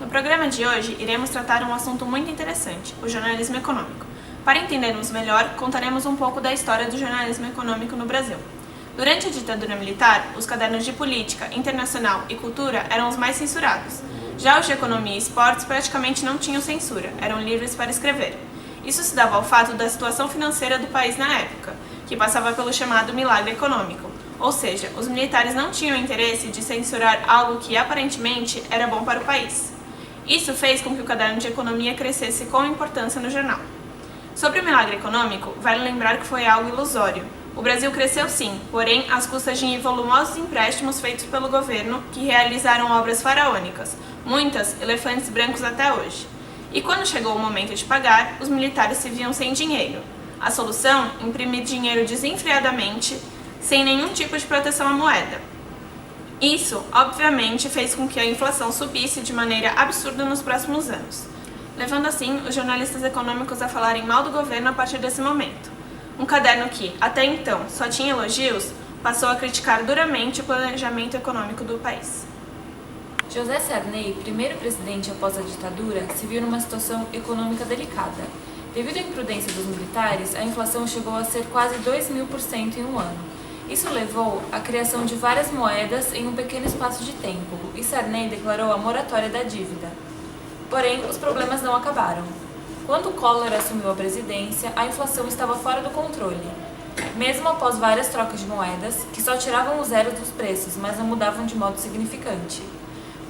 No programa de hoje, iremos tratar um assunto muito interessante, o jornalismo econômico. Para entendermos melhor, contaremos um pouco da história do jornalismo econômico no Brasil. Durante a ditadura militar, os cadernos de política, internacional e cultura eram os mais censurados. Já os de economia e esportes praticamente não tinham censura, eram livres para escrever. Isso se dava ao fato da situação financeira do país na época, que passava pelo chamado milagre econômico. Ou seja, os militares não tinham interesse de censurar algo que aparentemente era bom para o país. Isso fez com que o caderno de economia crescesse com importância no jornal. Sobre o milagre econômico, vale lembrar que foi algo ilusório. O Brasil cresceu sim, porém às custas de volumosos empréstimos feitos pelo governo que realizaram obras faraônicas, muitas elefantes brancos até hoje. E quando chegou o momento de pagar, os militares se viam sem dinheiro. A solução? Imprimir dinheiro desenfreadamente, sem nenhum tipo de proteção à moeda. Isso, obviamente, fez com que a inflação subisse de maneira absurda nos próximos anos, levando assim os jornalistas econômicos a falarem mal do governo a partir desse momento. Um caderno que, até então, só tinha elogios, passou a criticar duramente o planejamento econômico do país. José Sarney, primeiro presidente após a ditadura, se viu numa situação econômica delicada. Devido à imprudência dos militares, a inflação chegou a ser quase 2.000% em um ano. Isso levou à criação de várias moedas em um pequeno espaço de tempo, e Sarney declarou a moratória da dívida. Porém, os problemas não acabaram. Quando Collor assumiu a presidência, a inflação estava fora do controle. Mesmo após várias trocas de moedas, que só tiravam o zero dos preços, mas não mudavam de modo significante.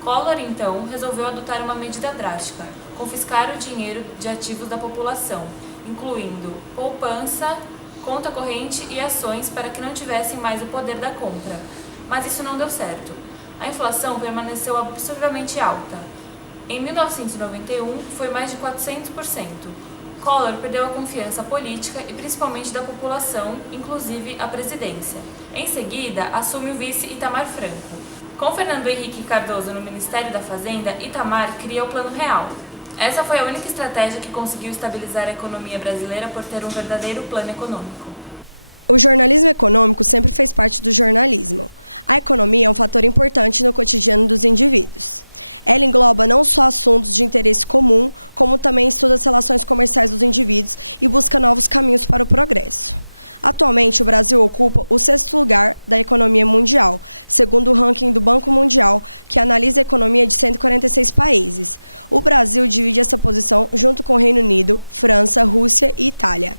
Collor, então, resolveu adotar uma medida drástica, confiscar o dinheiro de ativos da população, incluindo poupança, conta corrente e ações para que não tivessem mais o poder da compra. Mas isso não deu certo. A inflação permaneceu absurdamente alta. Em 1991, foi mais de 400%. Collor perdeu a confiança política e principalmente da população, inclusive a presidência. Em seguida, assume o vice Itamar Franco. Com Fernando Henrique Cardoso no Ministério da Fazenda, Itamar cria o Plano Real. Essa foi a única estratégia que conseguiu estabilizar a economia brasileira por ter um verdadeiro plano econômico. O jornalismo econômico sempre fez parte do jornalismo. A economia é um fator importante no cotidiano dos indivíduos. Ela engloba não só assuntos de interesse comum, como também estuda as relações comerciais dos indivíduos e busca novos caminhos para o progresso. Atualmente, o Brasil ocupa o 6º lugar da economia mundial, segundo o ranking do Banco Mundial, que analisa a economia de 146 países. O Brasil divide essa posição junto com o Reino Unido, França, Rússia e Itália.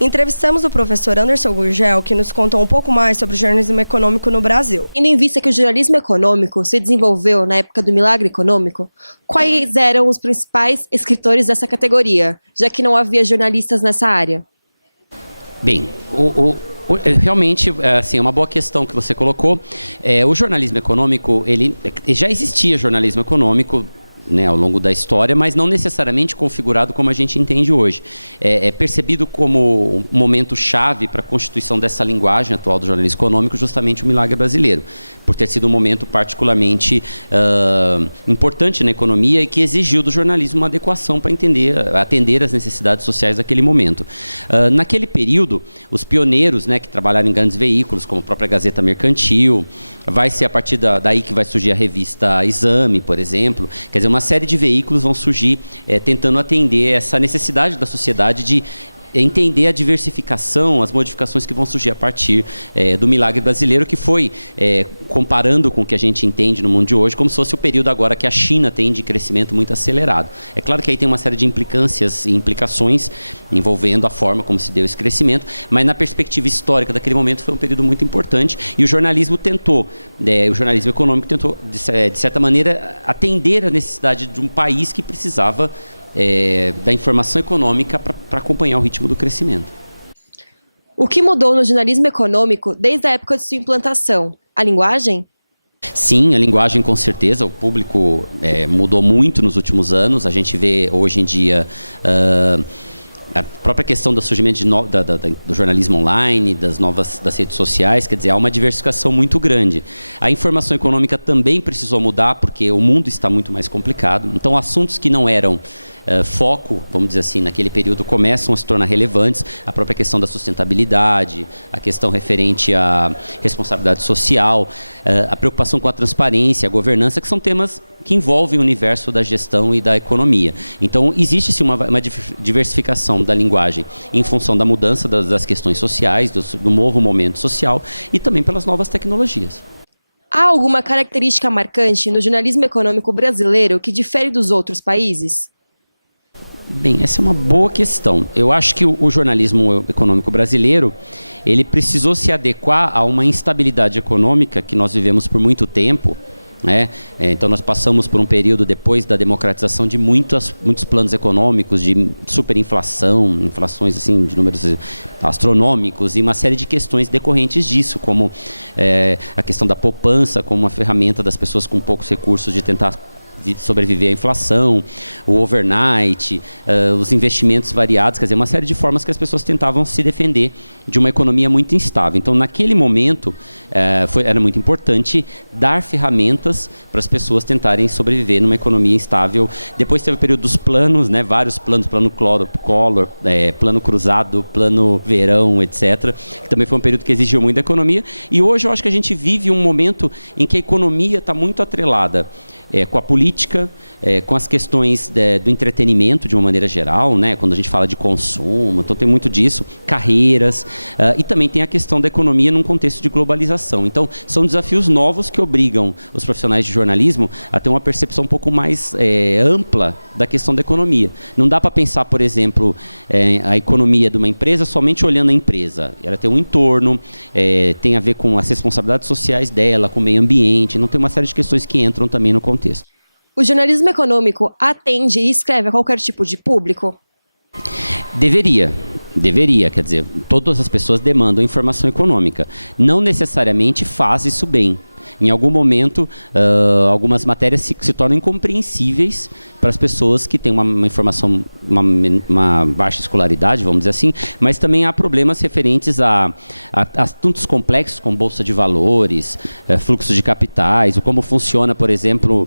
Entrevistamos o professor Anderson Gurgel, que nos contou um pouco mais sobre o jornalismo econômico no Brasil. Tendo em vista que o jornalismo econômico se desenvolveu na época do milagre econômico, quais eram os principais escritores dessa categoria, já que não havia jornalistas nessa área? Bem, realmente, assim, é uma boa questão que você colocou. O jornalismo econômico, ele já existia jornalismo econômico, né, ao longo da história, mas não necessariamente configurado como a gente entende hoje. É percebido como um momento chave para a constituição dessa linguagem atual do jornalismo econômico, justamente o milagre brasileiro, por ter sido um momento particularmente importante na economia e que exigiu do jornalismo uma adequação para atender às necessidades sociais daquele momento. Naquele período, os pioneiros, né, que trabalharam em grandes veículos, como a própria Gazeta Mercantil, vai ser a partir daí que vai surgir a revista Exame, por exemplo. Quer dizer, uma série de veículos vão surgir tentando atender essa necessidade da sociedade de entender a diversificação, as modificações que vão surgir a partir do milagre brasileiro, que foi, comparando com o que a gente entende no mundo de hoje, como se fosse o período agora que a China tem de crescimento muito acelerado. É claro que aí tem uma série de implicâncias e implicações envolvendo a forma como se deu esse crescimento, mas na perspectiva histórica daquele momento foi um período muito importante e o jornalismo tentou, o jornalismo econômico tentou, de certa maneira, atender a necessidade de um país que precisava da informação econômica para acompanhar o ritmo do crescimento. O que mudou no jornalismo econômico desde a época de sua implantação? A linguagem? Sim, a linguagem com certeza, o público mudou muito nos últimos anos, a gente vê hoje em dia a própria questão do surgimento do jornalismo online, das redes sociais, quer dizer, há uma diversificação muito grande. A informação econômica também precisou mudar, porque o mundo está muito mais complicado, então assuntos que não eram foco, vamos dizer assim, naquele período começam a se tornar relevantes, a própria questão da sustentabilidade, a questão referente à responsabilidade social, a preocupação com a transparência, a governança, que são temas que envolvem o universo da gestão e da economia. Então, existe sim uma diversificação da linguagem em função da mudança das questões sociais, do novo momento social e também pelas novas tecnologias. Há alguma característica marcante no jornalismo econômico brasileiro que difere dos outros países? Bem, essa é uma boa questão. Eu acho que o jornalismo econômico brasileiro, ele precisou se adequar a uma instabilidade econômica que nós vivemos por muito tempo, né? Então nós passamos por um período depois da democratização de muitos planos econômicos, de superinflação, inflações assim, de números astronômicos e uma série de questões decorrentes disso, como a questão da poupança como uma ferramenta das pessoas com poucos recursos de tentar sobreviver à inflação, o overnight, os investimentos variados, quer dizer, uma série de formas que as pessoas tentavam se defender de uma economia muito instável. Então, naquele momento, era muito importante dar ferramentas para as pessoas tentarem sobreviver numa economia instável. Depois teve o período dos planos, né, vários planos, plano Collor, plano cruzado, plano verão, etc., que também foi um período que exigiu muito da economia. E hoje eu acho que a gente vive um momento em que a economia está muito atrelada com a política, com as questões do entretenimento de uma maneira geral, né? Quando a gente fala de consumo, então tem muito disso, carreiras, e também tem a questão da economia num contexto de globalização. Então são desafios novos que obrigam os profissionais de jornalismo a ter uma percepção um pouco mais ampla da questão da economia. Não dá para pensar, por exemplo, a economia de uma empresa somente olhando a empresa. Ela tem um entorno, tem a ver com as responsabilidades sociais dela, com o meio ambiente, não tem uma série de questões que entram também no contexto. O jornalismo econômico atende e escreve a qualquer tipo de público? Deveria, quer dizer, todas as pessoas demandam informação econômica. Não necessariamente faz isso bem. Em algum momento, algumas matérias se tornam incompreensíveis para as pessoas que têm uma informação, uma baixa escolaridade, vamos dizer assim, mas também há problemas referentes a assuntos complexos como bolsa de valores, fluxos de capitais, o como funciona, por exemplo,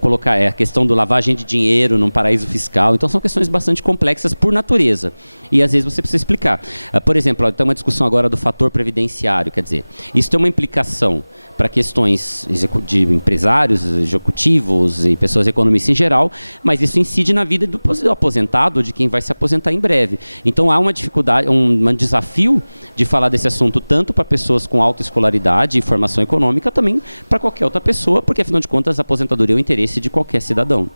colocar a questão do lavagem de dinheiro num paraíso fiscal. Então são questões bastante complexas por natureza e às vezes você precisa explicar. Por exemplo, tem uma discussão agora do fator previdenciário, quer dizer, isso tem uma implicação para questões de empresários, executivos e pessoas economistas em geral, mas isso incide na vida do aposentado, de quem vai se aposentar em breve. Então há uma dificuldade, um desafio de falar desse assunto tanto para pessoas com alta escolaridade e formação econômica, também para qualquer outra pessoa, porque afinal de contas a aposentadoria é o interesse de qualquer cidadão.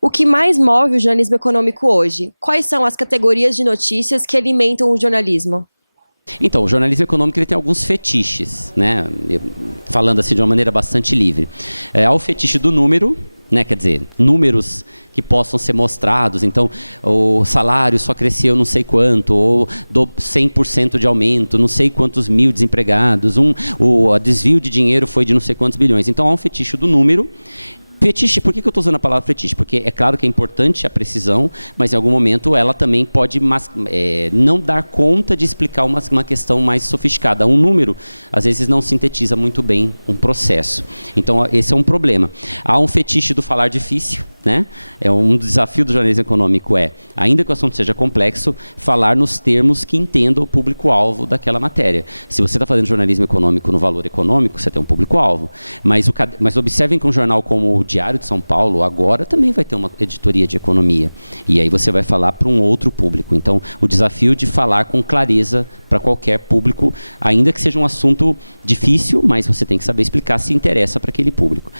O que mais move o jornalismo econômico hoje? Quais são as categorias de notícias que alimentam o jornalismo? Então, o jornalismo econômico ele tem alguns fetiches, né? Falando assim de uma maneira bastante livre. Há o fetiche do número, né? Quer dizer, números que possam ser mostrados. Então, o salário só cresceu não sei quanto, ou do 100% de aumento, não sei quantos mil desempregados, o desvio de dinheiro foi de não sei quantos bilhões. Então, há um fetiche do número. Fetiche, por que eu estou usando a palavra fetiche? Porque é claro que é importante a precisão, mas em algum momento ela também pode não dar conta de explicar uma questão mais sofisticada. Um número, às vezes, não sintetiza muito bem um processo. Então, esse é um problema. Há um fetiche do falar difícil, né? Um desafio do jornalismo econômico ainda que o assunto seja complexo, falar nos termos que entenda o público-alvo daquela matéria. Se você está fazendo jornalismo econômico no valor econômico, você tem um público-alvo. Mas observem que um jornal como o Diário de São Paulo agora também vai ter uma editoria de economia. E aí você vai falar para um outro público. Então, o desafio de falar com clareza para qualquer público, ainda que seja um assunto difícil, mas você tem que saber explicar se interessa para aquele público.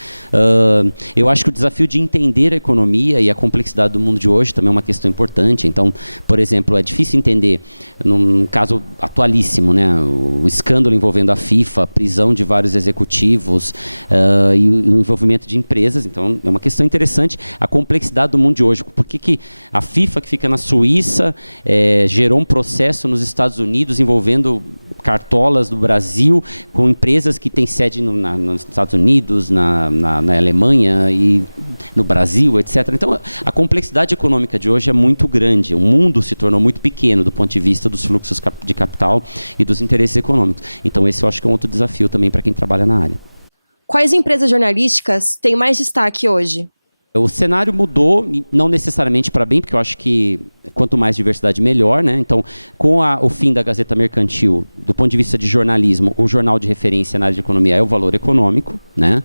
Eu acho que o desafio de entender a economia e a complexidade do mundo de hoje também é uma questão importante. Então, por exemplo, é difícil entender, num caso atualíssimo, né, o escândalo envolvendo a FIFA, a prisão de vários executivos e o envolvimento de empresas. Então, é uma questão interessante a complexidade do mundo de hoje. Por que a FIFA, que fica na Suíça, gerou um processo nos Estados Unidos envolvendo cartolas do Brasil com empresas que têm sede nos Estados Unidos, na Alemanha e no Brasil, etc. Então, a complexidade econômica de hoje é muito grande. O mundo se tornou muito pequeno do ponto de vista dos fluxos de capital e dos interesses econômicos. Então, esse eu acho que é um outro desafio também para quem trabalha na área. Quais empresas jornalísticas têm mais destaque hoje? O cenário mudou, não necessariamente para bem, porque eu acho que quanto mais diversidade, melhor, né? Então, com o fim da Gazeta Mercantil, do ponto de vista de jornalismo, o jornal de referência na área de economia é o Valor Econômico, né?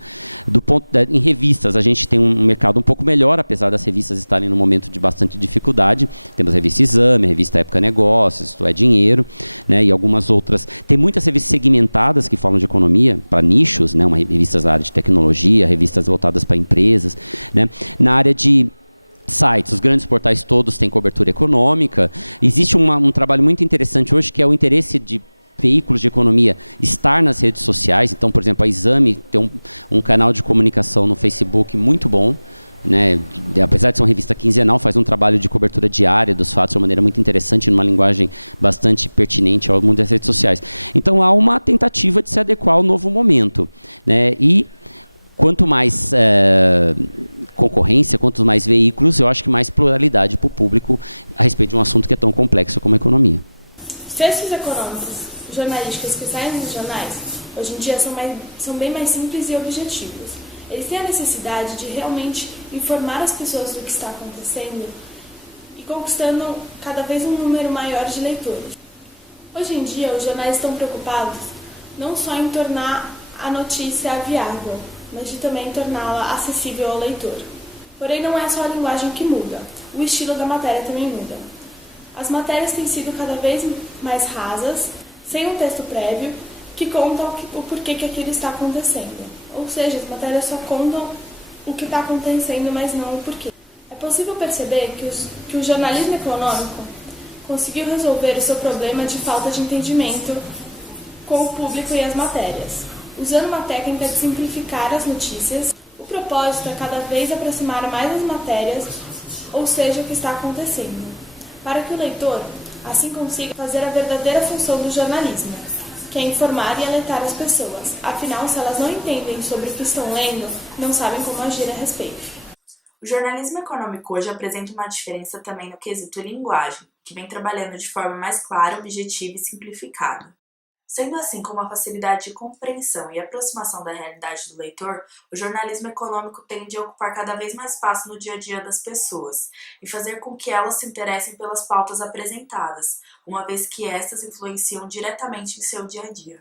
Em revistas, a gente tem um mercado um pouco melhor, apesar das revistas estarem num momento de bastante dificuldade. Temos a revista Exame, a revista Época Negócios, Isto é Dinheiro, né? E algumas outras. Tem muitas revistas segmentadas que falam de economia, para nichos, né? Revistas da área de tecnologia, revistas voltadas para empresas, né? Na área de sites, os grandes portais todos têm cobertura econômica. Existe um trabalho muito interessante hoje, que é o interesse de veículos de economia estar nas redes sociais. Então, por exemplo, a Exame tem um canal de comunicação no Facebook muito bom, né? Apesar de ser uma revista quinzenal, faz um trabalho de cobertura diária dos fatos de uma maneira muito interessante, numa linguagem bastante pertinente ao mundo das redes sociais. Então, há uma tentativa de se adequar ao novo momento, né? E quanto mais concorrência, quanto mais veículos, eu acho que mais pluralidade para o público a respeito de um assunto que é tão complexo como a economia. Os textos econômicos, jornalísticos que saem nos jornais, hoje em dia são bem mais simples e objetivos. Eles têm a necessidade de realmente informar as pessoas do que está acontecendo e conquistando cada vez um número maior de leitores. Hoje em dia, os jornais estão preocupados não só em tornar a notícia viável, mas de também torná-la acessível ao leitor. Porém, não é só a linguagem que muda, o estilo da matéria também muda. As matérias têm sido cada vez mais rasas, sem um texto prévio, que contam o porquê que aquilo está acontecendo. Ou seja, as matérias só contam o que está acontecendo, mas não o porquê. É possível perceber que o jornalismo econômico conseguiu resolver o seu problema de falta de entendimento com o público e as matérias, usando uma técnica de simplificar as notícias. O propósito é cada vez aproximar mais as matérias, ou seja, o que está acontecendo, para que o leitor assim consiga fazer a verdadeira função do jornalismo, que é informar e alertar as pessoas. Afinal, se elas não entendem sobre o que estão lendo, não sabem como agir a respeito. O jornalismo econômico hoje apresenta uma diferença também no quesito linguagem, que vem trabalhando de forma mais clara, objetiva e simplificada. Sendo assim, com uma facilidade de compreensão e aproximação da realidade do leitor, o jornalismo econômico tende a ocupar cada vez mais espaço no dia a dia das pessoas e fazer com que elas se interessem pelas pautas apresentadas, uma vez que estas influenciam diretamente em seu dia a dia.